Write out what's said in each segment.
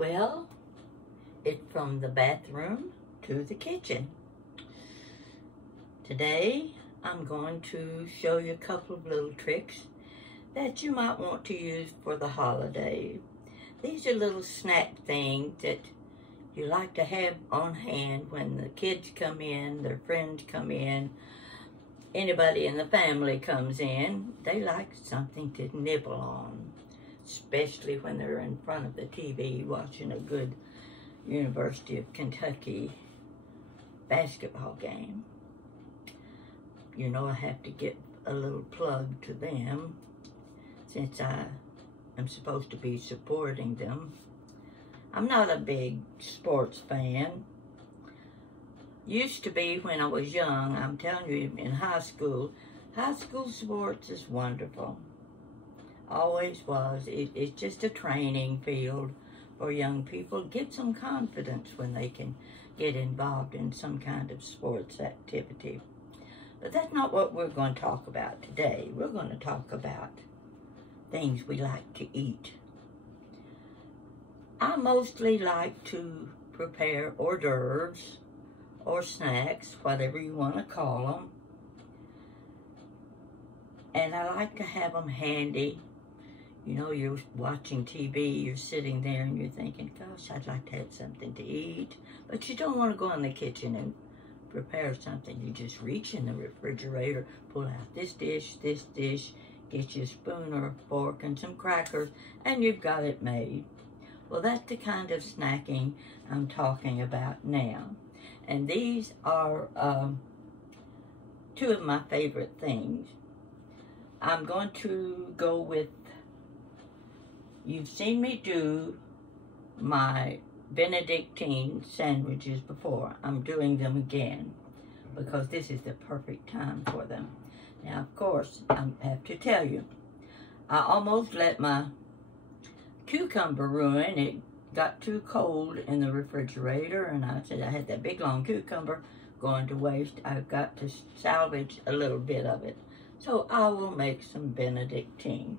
Well, it's from the bathroom to the kitchen. Today, I'm going to show you a couple of little tricks that you might want to use for the holiday. These are little snack things that you like to have on hand when the kids come in, their friends come in, anybody in the family comes in. They like something to nibble on, especially when they're in front of the TV watching a good University of Kentucky basketball game. You know, I have to get a little plug to them since I am supposed to be supporting them. I'm not a big sports fan. Used to be when I was young. I'm telling you, in high school sports is wonderful. Always was. It's just a training field for young people. Get some confidence when they can get involved in some kind of sports activity. But that's not what we're going to talk about today. We're going to talk about things we like to eat. I mostly like to prepare hors d'oeuvres or snacks, whatever you want to call them. And I like to have them handy. You know, you're watching TV, you're sitting there and you're thinking, gosh, I'd like to have something to eat. But you don't want to go in the kitchen and prepare something. You just reach in the refrigerator, pull out this dish, get you a spoon or a fork and some crackers, and you've got it made. Well, that's the kind of snacking I'm talking about now. And these are two of my favorite things. I'm going to go with, you've seen me do my Benedictine sandwiches before. I'm doing them again because this is the perfect time for them. Now, of course, I have to tell you, I almost let my cucumber ruin. It got too cold in the refrigerator, and I said I had that big long cucumber going to waste. I've got to salvage a little bit of it. So I will make some Benedictine.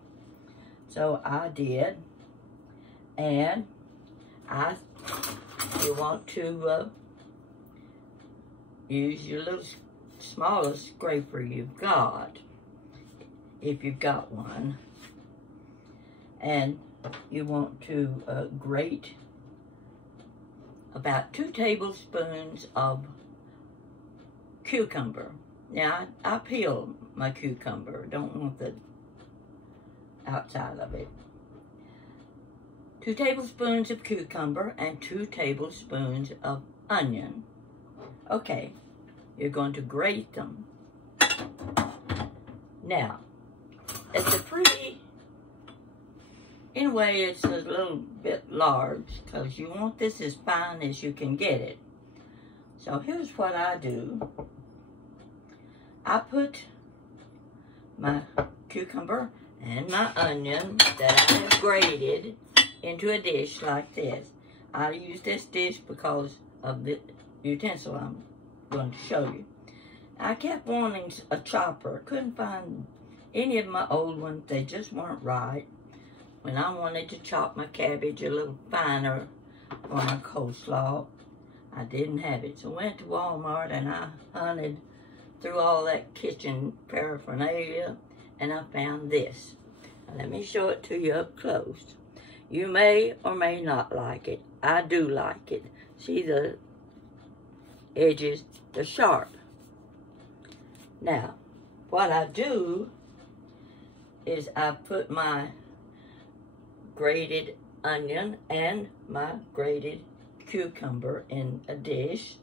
So I did, and you want to use your little smallest scraper you've got, if you've got one, and you want to grate about 2 tablespoons of cucumber. Now, I peel my cucumber, don't want the outside of it. 2 tablespoons of cucumber and 2 tablespoons of onion. Okay, you're going to grate them. Now, it's a pretty, in a way it's a little bit large because you want this as fine as you can get it. So here's what I do. I put my cucumber and my onion that I have grated into a dish like this. I use this dish because of the utensil I'm going to show you. I kept wanting a chopper. Couldn't find any of my old ones. They just weren't right. When I wanted to chop my cabbage a little finer for my coleslaw, I didn't have it. So I went to Walmart and I hunted through all that kitchen paraphernalia and I found this. Now, let me show it to you up close. You may or may not like it. I do like it. See the edges, they're sharp. Now, what I do is I put my grated onion and my grated cucumber in a dish.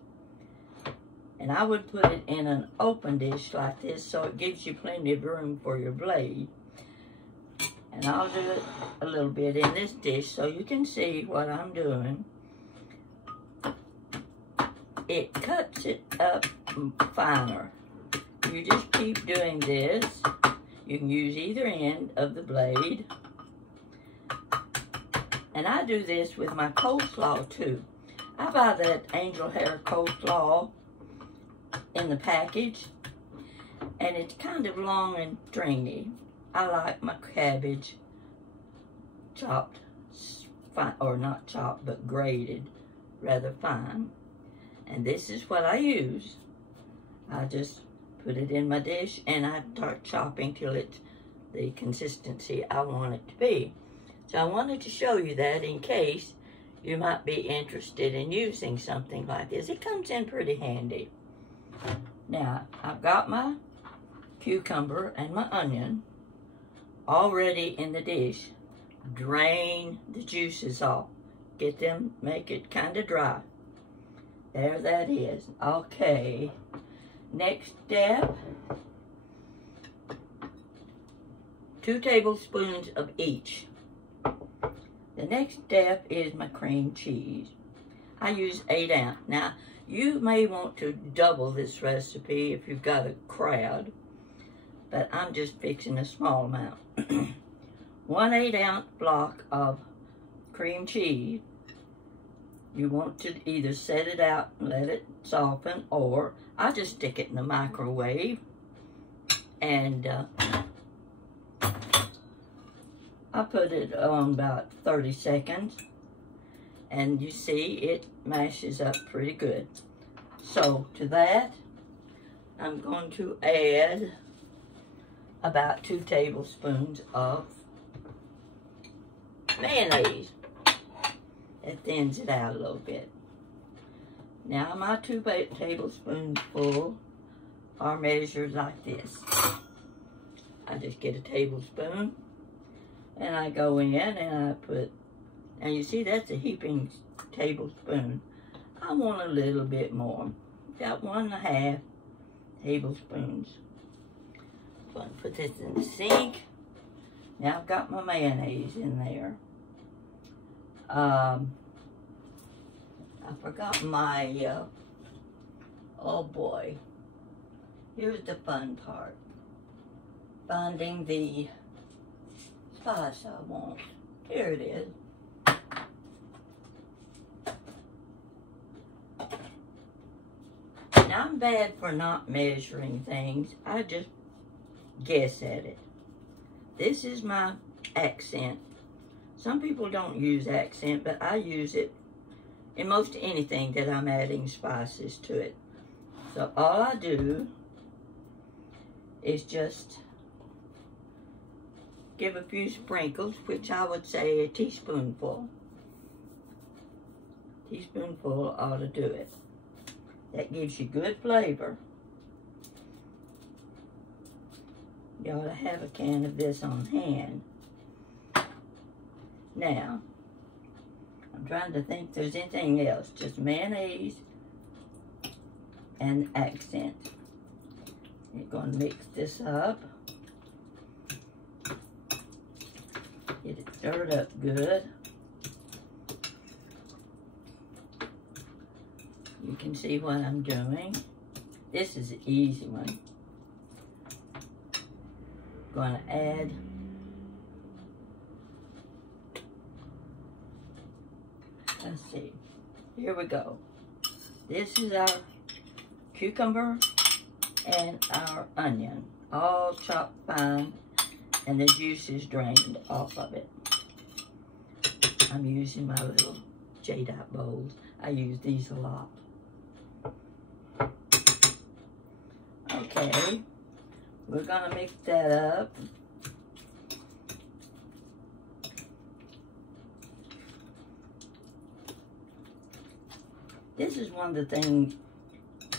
And I would put it in an open dish like this so it gives you plenty of room for your blade. And I'll do it a little bit in this dish so you can see what I'm doing. It cuts it up finer. You just keep doing this. You can use either end of the blade. And I do this with my coleslaw too. I buy that angel hair coleslaw in the package, and it's kind of long and stringy. I like my cabbage chopped fine, or not chopped, but grated rather fine. And this is what I use. I just put it in my dish and I start chopping till it's the consistency I want it to be. So I wanted to show you that in case you might be interested in using something like this. It comes in pretty handy. Now, I've got my cucumber and my onion already in the dish. Drain the juices off. Get them, make it kind of dry. There that is. Okay. Next step, 2 tablespoons of each. The next step is my cream cheese. I use 8 ounce. Now, you may want to double this recipe if you've got a crowd, but I'm just fixing a small amount. 1 8-ounce block of cream cheese. You want to either set it out and let it soften, or I just stick it in the microwave and I put it on about 30 seconds, and you see it mashes up pretty good. So to that, I'm going to add about 2 tablespoons of mayonnaise. It thins it out a little bit. Now my 2 tablespoons full are measured like this. I just get a tablespoon and I go in and I put, and you see that's a heaping tablespoon. I want a little bit more. Got 1.5 tablespoons. So I put this in the sink. Now I've got my mayonnaise in there. I forgot my, oh boy. Here's the fun part. Finding the spice I want. Here it is. Now I'm bad for not measuring things. I just guess at it. This is my accent. Some people don't use accent, but I use it in most anything that I'm adding spices to it. So all I do is just give a few sprinkles, which I would say a teaspoonful. Teaspoonful ought to do it. That gives you good flavor. You ought to have a can of this on hand. Now, I'm trying to think if there's anything else. Just mayonnaise and accent. You're going to mix this up. Get it stirred up good. You can see what I'm doing. This is an easy one. Going to add let's see. Here we go. This is our cucumber and our onion, all chopped fine, and the juice is drained off of it. I'm using my little jadeite bowls. I use these a lot. Okay, we're gonna mix that up. This is one of the things,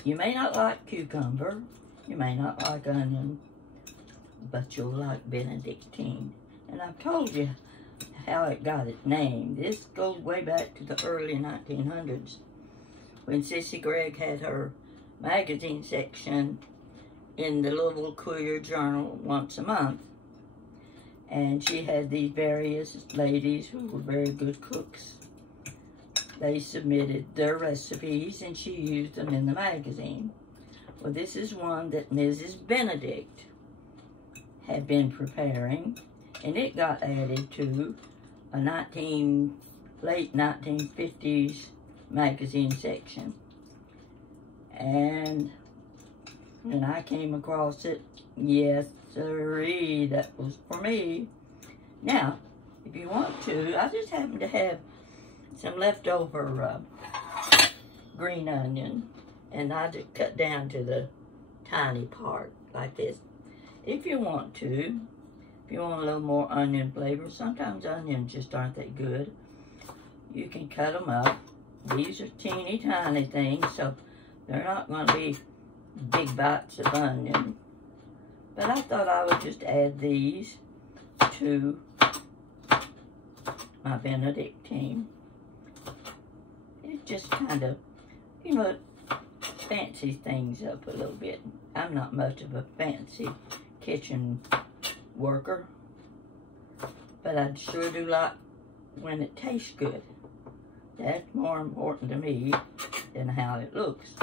you may not like cucumber, you may not like onion, but you'll like Benedictine. And I've told you how it got its name. This goes way back to the early 1900s when Sissy Gregg had her magazine section in the Louisville Courier Journal once a month. And she had these various ladies who were very good cooks. They submitted their recipes and she used them in the magazine. Well, this is one that Mrs. Benedict had been preparing, and it got added to a late 1950s magazine section. And when I came across it, yes sirree, that was for me. Now, if you want to, I just happen to have some leftover green onion, and I just cut down to the tiny part like this. If you want to, if you want a little more onion flavor, sometimes onions just aren't that good. You can cut them up. These are teeny tiny things, so they're not going to be big bites of onion. But I thought I would just add these to my Benedictine. It just kind of, you know, fancy things up a little bit. I'm not much of a fancy kitchen worker, but I sure do like when it tastes good. That's more important to me than how it looks,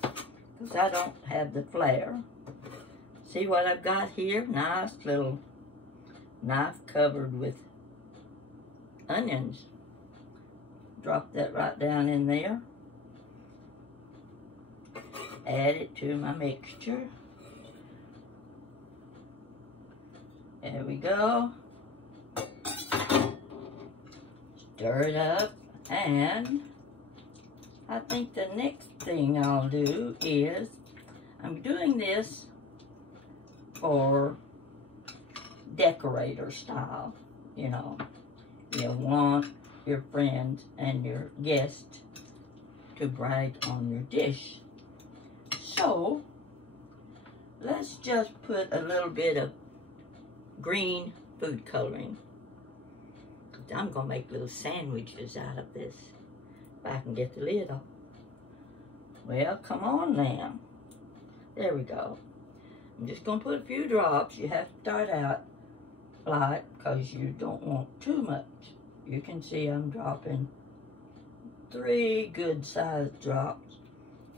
because I don't have the flair. See what I've got here? Nice little knife covered with onions. Drop that right down in there. Add it to my mixture. There we go. Stir it up, and I think the next thing I'll do is, I'm doing this for decorator style. You know, you want your friends and your guests to brag on your dish. So, let's just put a little bit of green food coloring. I'm going to make little sandwiches out of this, if I can get the lid off. Well, come on now. There we go. I'm just going to put a few drops. You have to start out light because you don't want too much. You can see I'm dropping 3 good-sized drops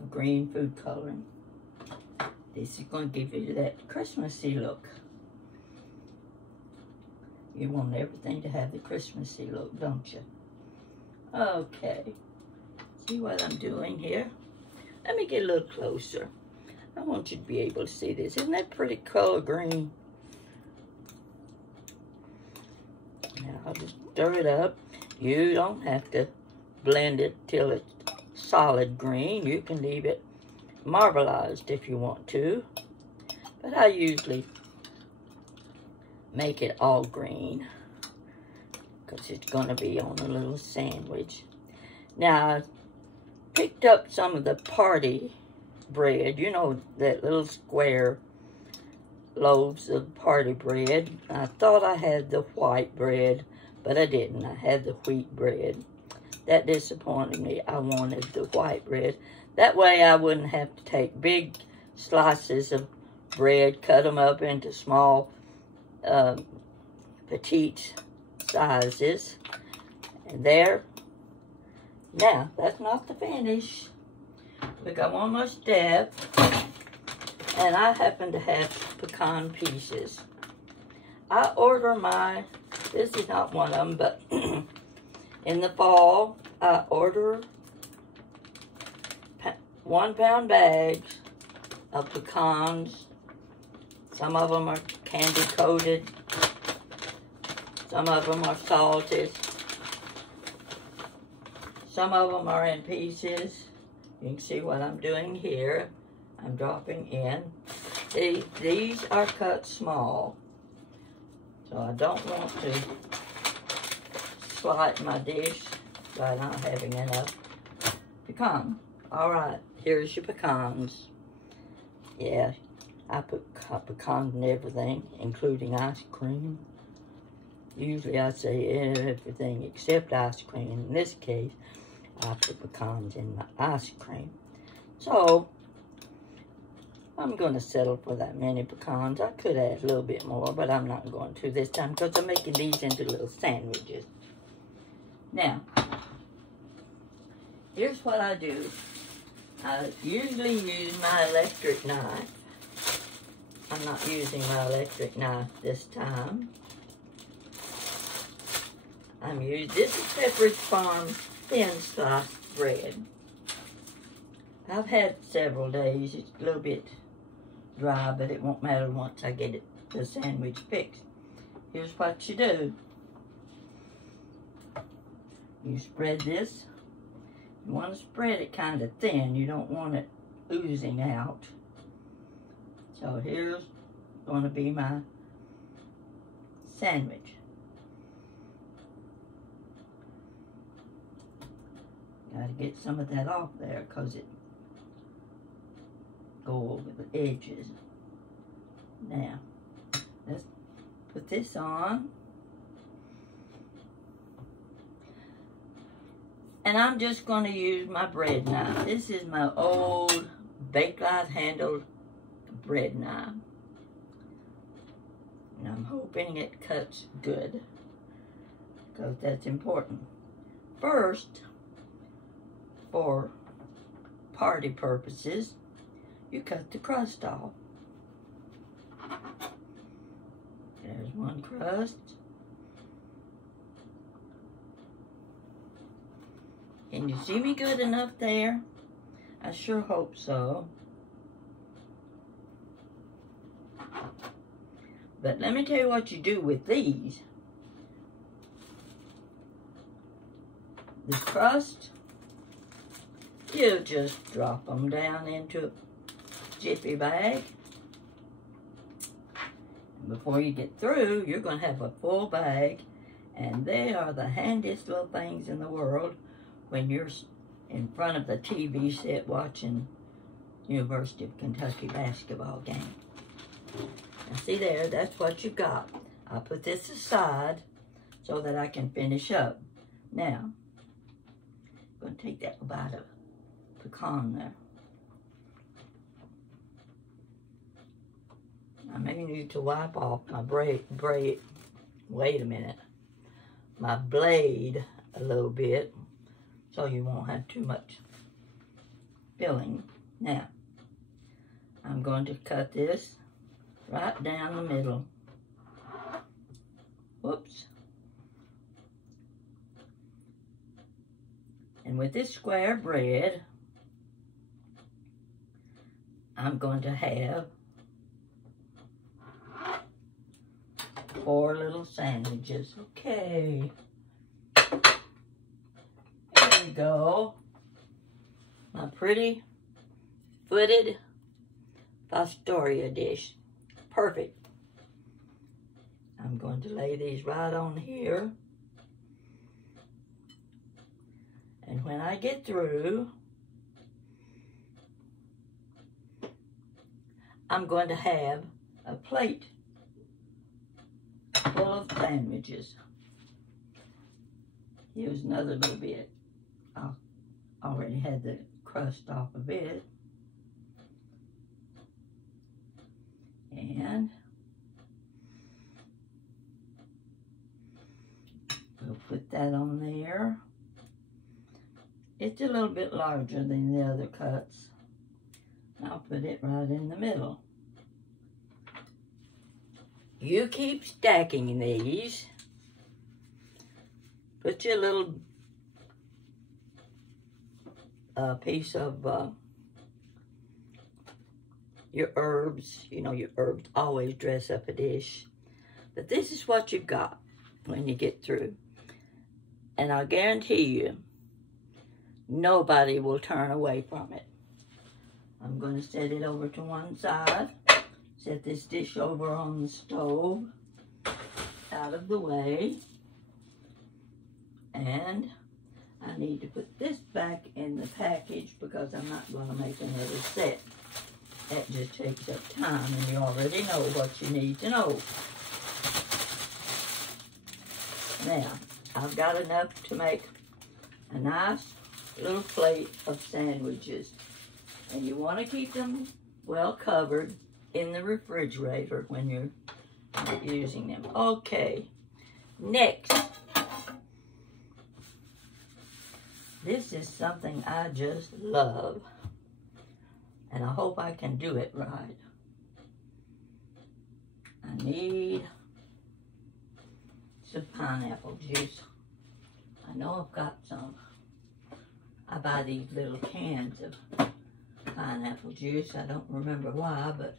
of green food coloring. This is going to give you that Christmassy look. You want everything to have the Christmassy look, don't you? Okay. See what I'm doing here? Let me get a little closer. I want you to be able to see this. Isn't that pretty color green? Now I'll just stir it up. You don't have to blend it till it's solid green. You can leave it marbleized if you want to. But I usually make it all green because it's going to be on a little sandwich. Now, I picked up some of the party bread. You know, that little square loaves of party bread. I thought I had the white bread, but I didn't. I had the wheat bread. That disappointed me. I wanted the white bread. That way I wouldn't have to take big slices of bread, cut them up into small petite sizes. And there. Now, that's not the finish. We got one more step. And I happen to have pecan pieces. I order my, this is not one of them, but in the fall, I order 1-pound bags of pecans. Some of them are candy coated. Some of them are salted. Some of them are in pieces. You can see what I'm doing here. I'm dropping in. These are cut small. So I don't want to slight my dish by not having enough pecan. All right, here's your pecans. Yeah, I put pecans in everything, including ice cream. Usually I say everything except ice cream. In this case, I put pecans in my ice cream. So, I'm going to settle for that many pecans. I could add a little bit more, but I'm not going to this time because I'm making these into little sandwiches. Now, here's what I do. I usually use my electric knife. I'm not using my electric knife this time. I'm using, this is Pepperidge Farm thin sliced bread. I've had several days. It's a little bit dry, but it won't matter once I get it, the sandwich fixed. Here's what you do. You spread this. You want to spread it kind of thin. You don't want it oozing out. So here's going to be my sandwich. Got to get some of that off there because it go over the edges. Now, let's put this on. And I'm just going to use my bread knife. This is my old Bakelite handled bread knife. And I'm hoping it cuts good, because that's important. First, for party purposes, you cut the crust off. There's one crust. Can you see me good enough there? I sure hope so. But let me tell you what you do with these. The crust, you just drop them down into a jiffy bag. And before you get through, you're going to have a full bag. And they are the handiest little things in the world when you're in front of the TV set watching University of Kentucky basketball game. Now see there, that's what you got. I'll put this aside so that I can finish up. Now, I'm going to take that bite of pecan there. I may need to wipe off my wait a minute, my blade a little bit so you won't have too much filling. Now, I'm going to cut this right down the middle. Whoops. And with this square bread, I'm going to have 4 little sandwiches. Okay. There we go. My pretty footed pastoria dish. Perfect. I'm going to lay these right on here. And when I get through, I'm going to have a plate full of sandwiches. Here's another little bit. I already had the crust off of it. And we'll put that on there. It's a little bit larger than the other cuts. I'll put it right in the middle. You keep stacking these. Put your little piece of your herbs. You know, your herbs always dress up a dish. But this is what you've got when you get through. And I guarantee you, nobody will turn away from it. I'm going to set it over to one side. Set this dish over on the stove, out of the way. And I need to put this back in the package because I'm not going to make another set. That just takes up time, and you already know what you need to know. Now, I've got enough to make a nice little plate of sandwiches. And you want to keep them well covered in the refrigerator when you're using them. Okay, next. This is something I just love. And I hope I can do it right. I need some pineapple juice. I know I've got some. I buy these little cans of pineapple juice. I don't remember why, but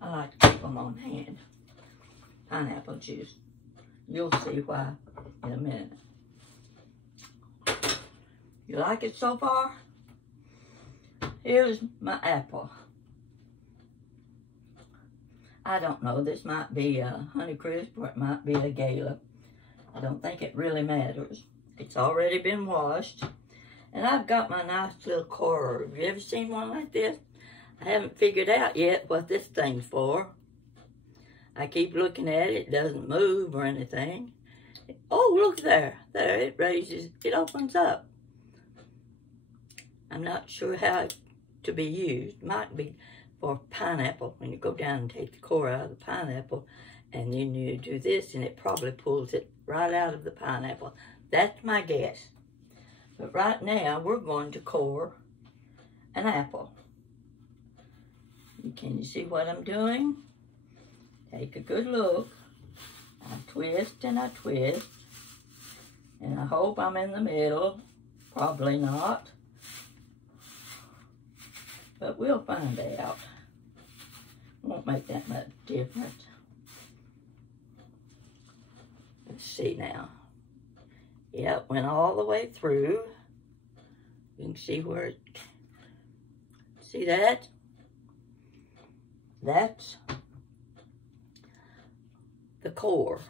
I like to keep them on hand. Pineapple juice. You'll see why in a minute. You like it so far? Here's my apple. I don't know, this might be a Honeycrisp or it might be a Gala. I don't think it really matters. It's already been washed. And I've got my nice little corer. Have you ever seen one like this? I haven't figured out yet what this thing's for. I keep looking at it. It doesn't move or anything. Oh, look there. There, it raises, it opens up. I'm not sure how to be used. Might be for pineapple, when you go down and take the core out of the pineapple, and then you do this, and it probably pulls it right out of the pineapple. That's my guess. But right now, we're going to core an apple. Can you see what I'm doing? Take a good look. I twist and I twist. And I hope I'm in the middle. Probably not. But we'll find out. Won't make that much difference. Let's see now. Yeah, it went all the way through. You can see where it, see that? That's the core.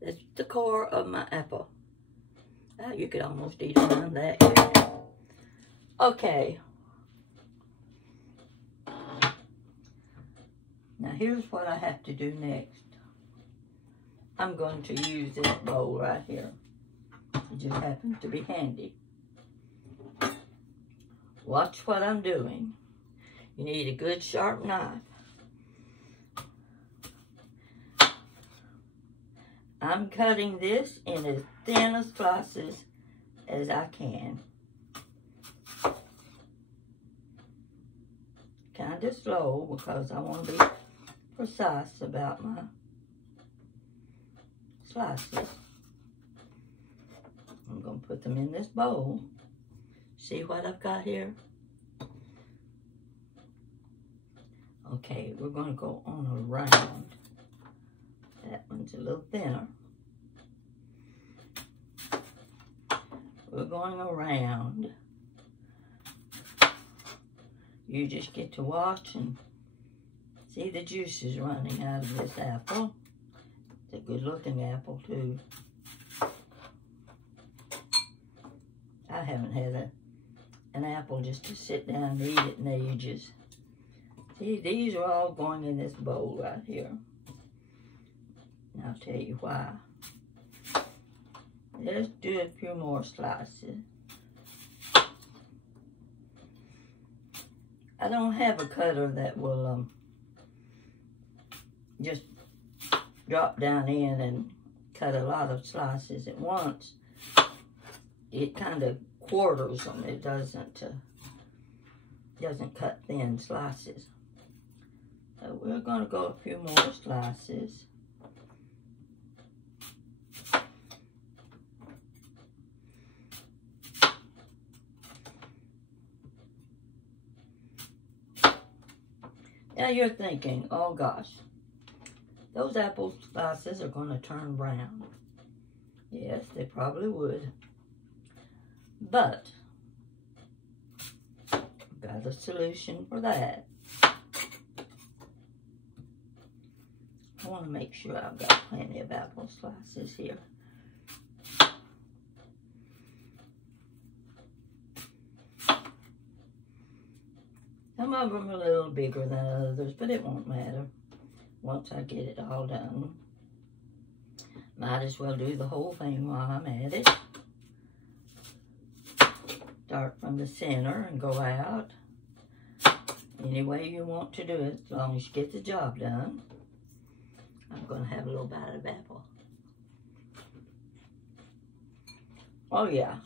That's the core of my apple. Oh, you could almost eat around that. Okay. Now here's what I have to do next. I'm going to use this bowl right here. It just happens to be handy. Watch what I'm doing. You need a good sharp knife. I'm cutting this in as thin a slices as I can. Kind of slow because I want to be precise about my slices. I'm going to put them in this bowl. See what I've got here? Okay, we're going to go on around. That one's a little thinner. We're going around. You just get to watch and see the juices running out of this apple. It's a good looking apple too. I haven't had an apple just to sit down and eat it in ages. See, these are all going in this bowl right here. And I'll tell you why. Let's do a few more slices. I don't have a cutter that will just drop down in and cut a lot of slices at once. It kind of quarters them. It doesn't cut thin slices. So we're going to go a few more slices. Now you're thinking, oh gosh, those apple slices are going to turn brown. Yes, they probably would. But I've got a solution for that. I want to make sure I've got plenty of apple slices here. Some of them are a little bigger than others, but it won't matter once I get it all done. Might as well do the whole thing while I'm at it. Start from the center and go out. Any way you want to do it, as long as you get the job done. I'm going to have a little bite of apple. Oh yeah.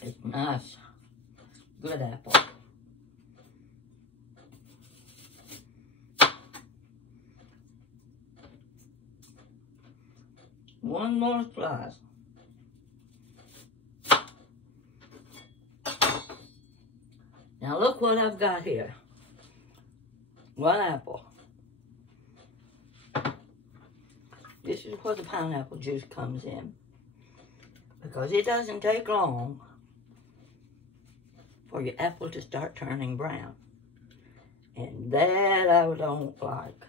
It's nice. Good apple. One more slice. Now look what I've got here. One apple. This is where the pineapple juice comes in. because it doesn't take long for your apple to start turning brown. And that I don't like.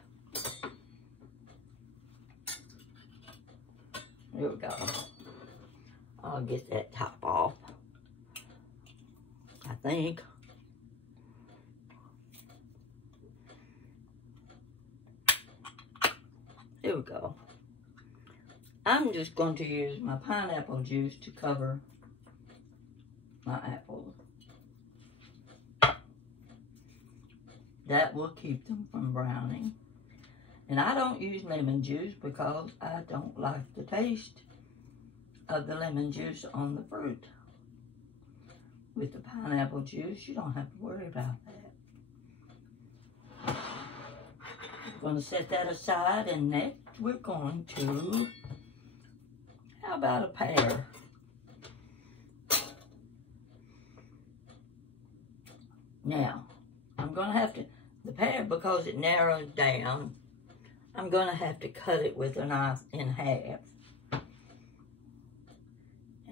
Here we go. I'll get that top off, I think. Here we go. I'm just going to use my pineapple juice to cover my apples. That will keep them from browning. And I don't use lemon juice because I don't like the taste of the lemon juice on the fruit. With the pineapple juice, you don't have to worry about that. I'm going to set that aside, and next we're going to, how about a pear? Now, I'm going to have to, the pear, because it narrows down, I'm going to have to cut it with a knife in half.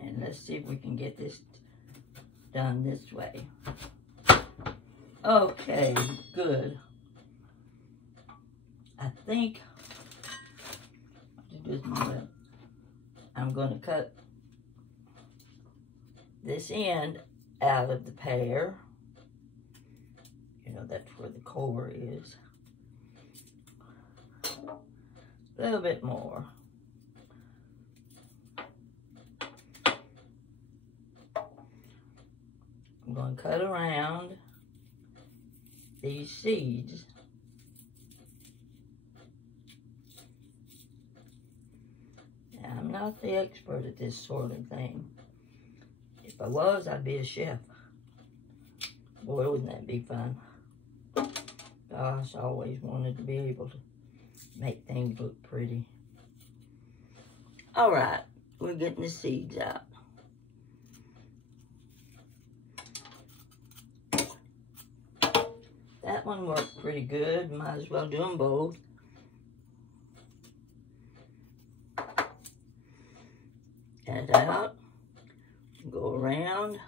And let's see if we can get this done this way. Okay, good. I think I'm going to cut this end out of the pear. You know, that's where the core is. A little bit more. I'm going to cut around these seeds. Now, I'm not the expert at this sort of thing. If I was, I'd be a chef. Boy, wouldn't that be fun? Gosh, I always wanted to be able to make things look pretty. All right, we're getting the seeds out. That one worked pretty good. Might as well do them both. Get it out. Go around.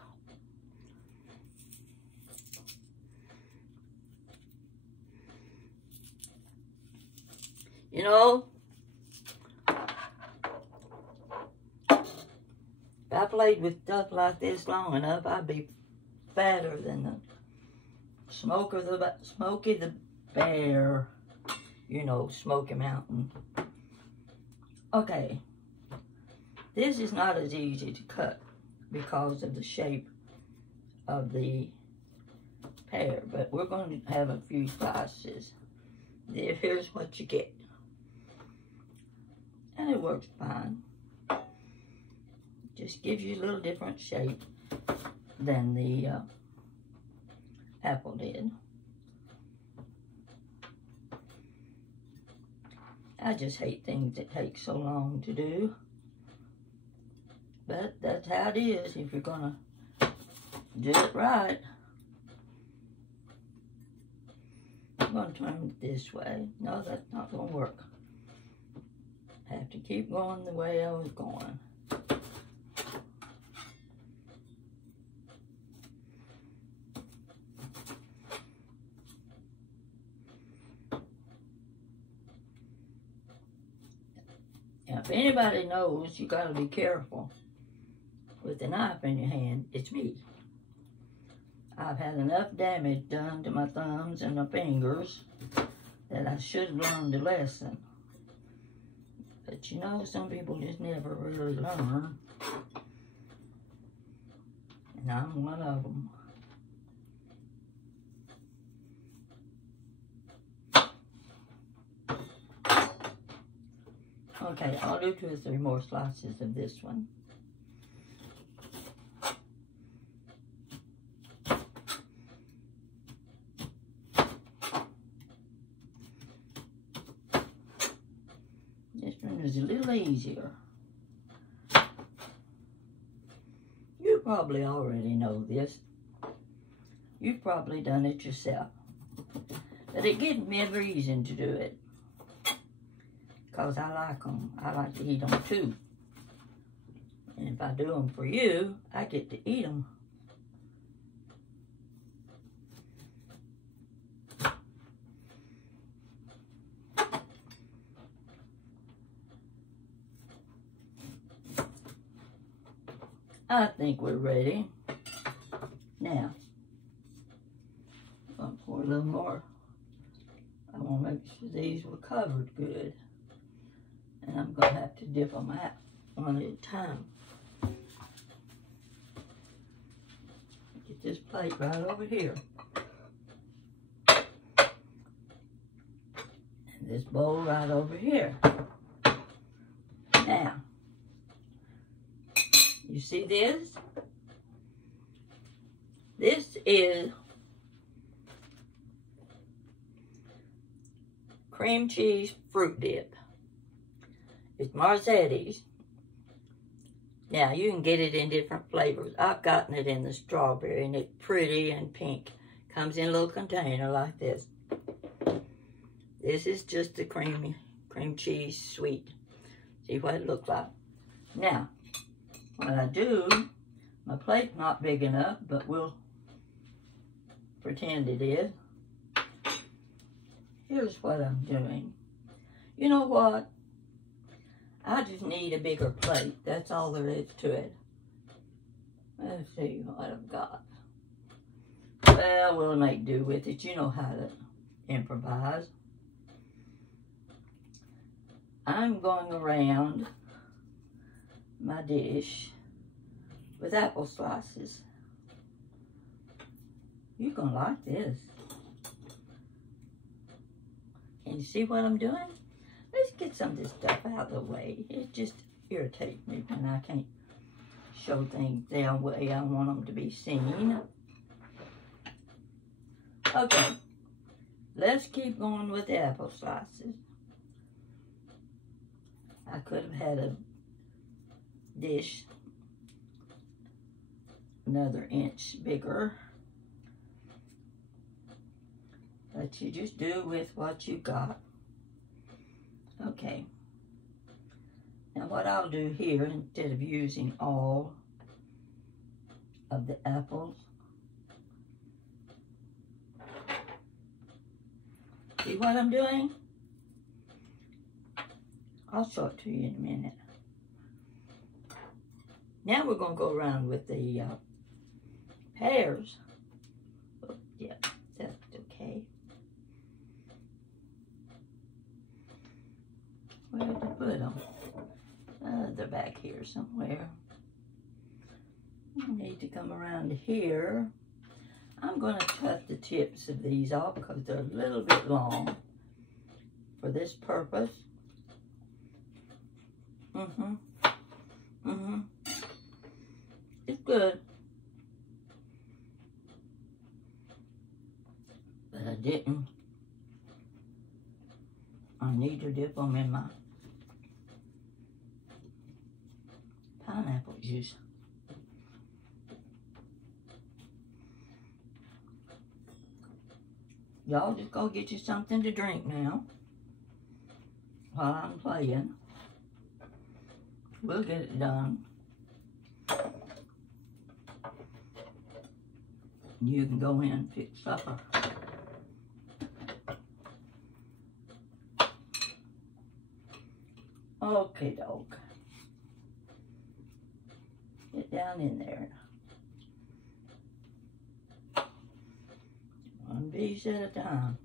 You know, if I played with stuff like this long enough, I'd be fatter than the Smokey the Bear, you know, Smoky Mountain. Okay, this is not as easy to cut because of the shape of the pear, but we're going to have a few slices. Here's what you get. And it works fine. Just gives you a little different shape than the apple did. I just hate things that take so long to do. But that's how it is if you're gonna do it right. I'm gonna turn it this way. No, that's not gonna work. I have to keep going the way I was going. Now, if anybody knows you gotta be careful with a knife in your hand, it's me. I've had enough damage done to my thumbs and my fingers that I should have learned a lesson. But you know, some people just never really learn. And I'm one of them. Okay, I'll do 2 or 3 more slices of this one. This one is a little easier. You probably already know this. You've probably done it yourself. But it gives me a reason to do it. Because I like them. I like to eat them too. And if I do them for you, I get to eat them. I think we're ready. Now, I'll pour a little more. I want to make sure these were covered good. And I'm going to have to dip them out one at a time. Get this plate right over here. And this bowl right over here. Now, you see this? This is cream cheese fruit dip. It's Marzetti's. Now, you can get it in different flavors. I've gotten it in the strawberry, and it's pretty and pink. Comes in a little container like this. This is just the cream cheese sweet. See what it looks like. Now, what I do, my plate's not big enough, but we'll pretend it is. Here's what I'm doing. You know what? I just need a bigger plate. That's all there is to it. Let's see what I've got. Well, we'll make do with it. You know how to improvise. I'm going around my dish with apple slices. You're gonna like this. Can you see what I'm doing? Let's get some of this stuff out of the way. It just irritates me when I can't show things the way I want them to be seen. Okay, let's keep going with the apple slices. I could have had a dish another inch bigger, but you just do with what you got. Okay, now what I'll do here, instead of using all of the apples, see what I'm doing? I'll show it to you in a minute. Now we're going to go around with the pears. Oh, yeah, that's okay. Where did I put them? They're back here somewhere. I need to come around here. I'm going to cut the tips of these off because they're a little bit long for this purpose. It's good. But I didn't. I need to dip them in my pineapple juice. Y'all just go get you something to drink now while I'm playing. We'll get it done. You can go in and fix supper. Okay, doke. Get down in there. One piece at a time.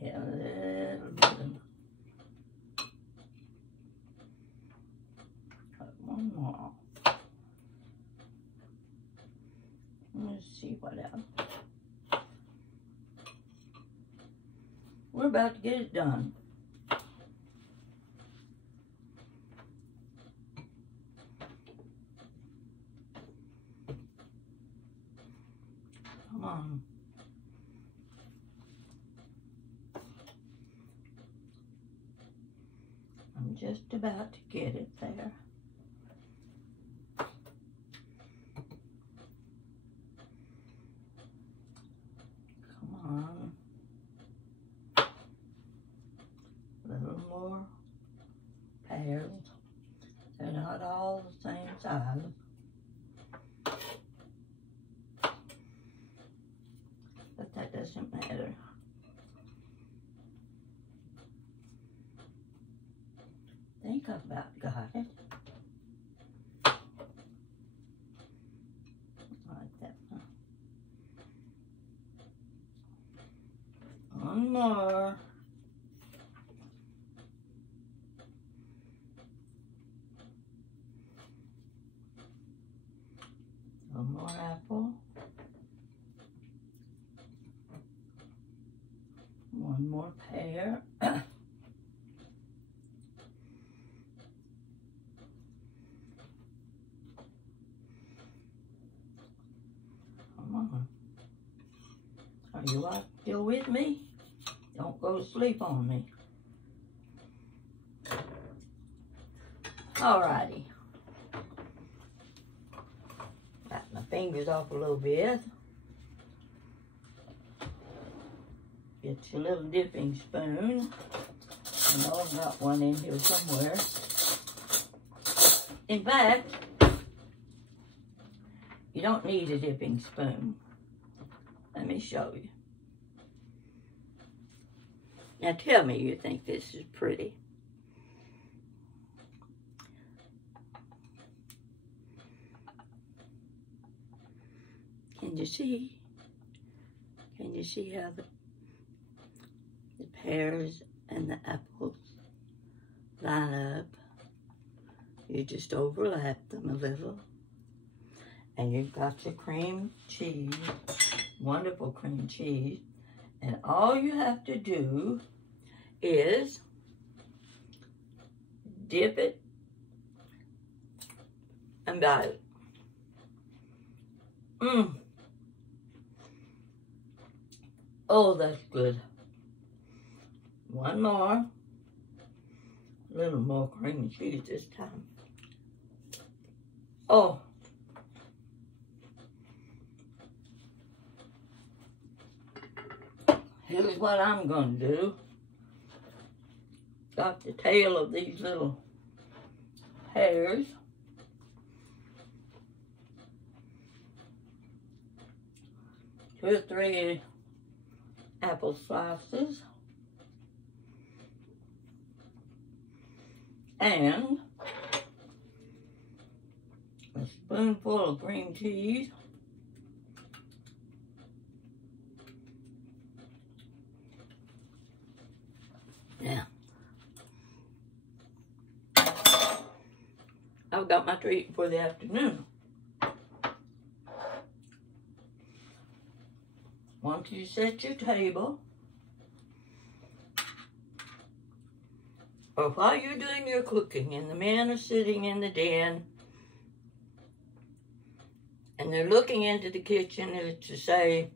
Get a little bit of one more. Let's see what else. We're about to get it done. Come on. I'm just about to get it there. Come on. more pears. They're not all the same size. But that doesn't matter. I think I've about got it. Like that one. One more. One more apple. One more pear. Come on. Are you all still with me? Don't go to sleep on me. Alrighty. Got my fingers off a little bit. Get your little dipping spoon. I know I've got one in here somewhere. In fact, you don't need a dipping spoon. Let me show you. Now tell me you think this is pretty. Can you see? Can you see how the pears and the apples line up? You just overlap them a little. And you've got your cream cheese, wonderful cream cheese. And all you have to do is dip it and bite it. Mmm. Oh, that's good. One more. A little more cream cheese this time. Oh. Here's what I'm going to do. Got the tail of these little pears. Two or three apple slices. And a spoonful of cream cheese. Now, I've got my treat for the afternoon. Once you set your table, or while you're doing your cooking and the men are sitting in the den and they're looking into the kitchen to say,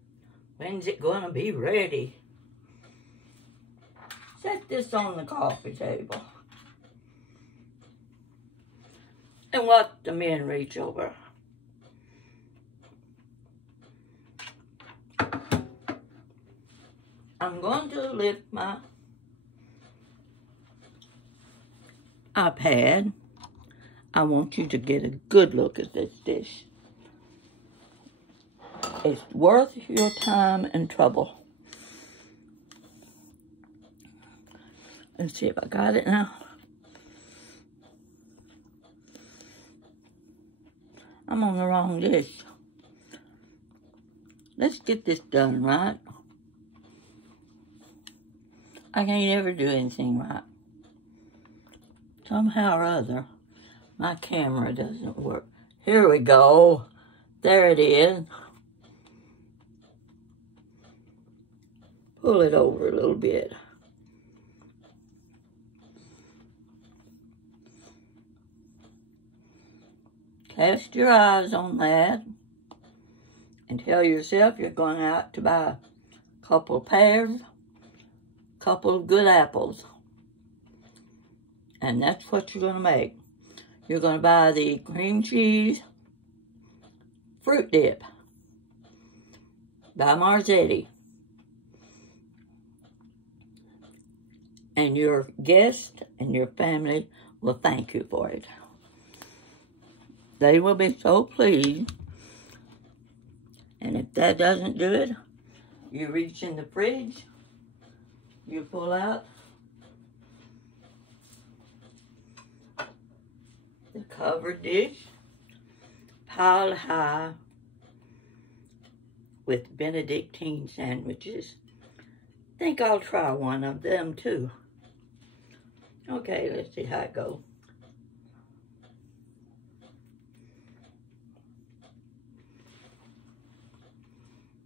when's it going to be ready? Set this on the coffee table and watch the men reach over. I'm going to lift my iPad. I want you to get a good look at this dish. It's worth your time and trouble. Let's see if I got it now. I'm on the wrong dish. Let's get this done right. I can't ever do anything right. Somehow or other, my camera doesn't work. Here we go. There it is. Pull it over a little bit. Cast your eyes on that and tell yourself you're going out to buy a couple of pears, a couple of good apples. And that's what you're going to make. You're going to buy the cream cheese fruit dip by Marzetti. And your guests and your family will thank you for it. They will be so pleased. And if that doesn't do it, you reach in the fridge, you pull out the covered dish, piled high with Benedictine sandwiches. I think I'll try one of them too. Okay, let's see how it goes.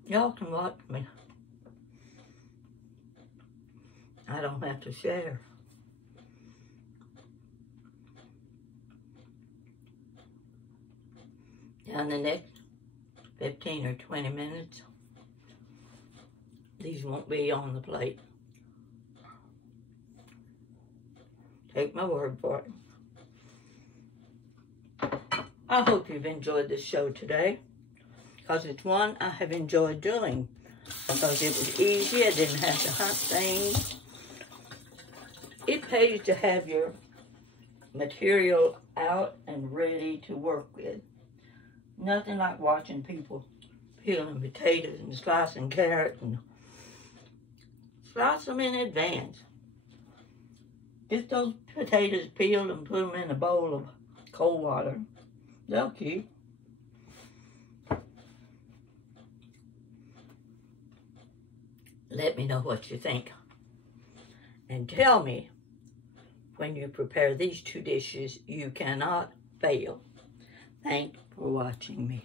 Y'all can watch me. I don't have to share. Now in the next 15 or 20 minutes, these won't be on the plate. Take my word for it. I hope you've enjoyed this show today, because it's one I have enjoyed doing, because it was easy. I didn't have to hunt things. It pays to have your material out and ready to work with. Nothing like watching people peeling potatoes and slicing carrots and slice them in advance. Get those potatoes peeled and put them in a bowl of cold water. They'll keep. Let me know what you think. And tell me, when you prepare these two dishes, you cannot fail. Thanks for watching me.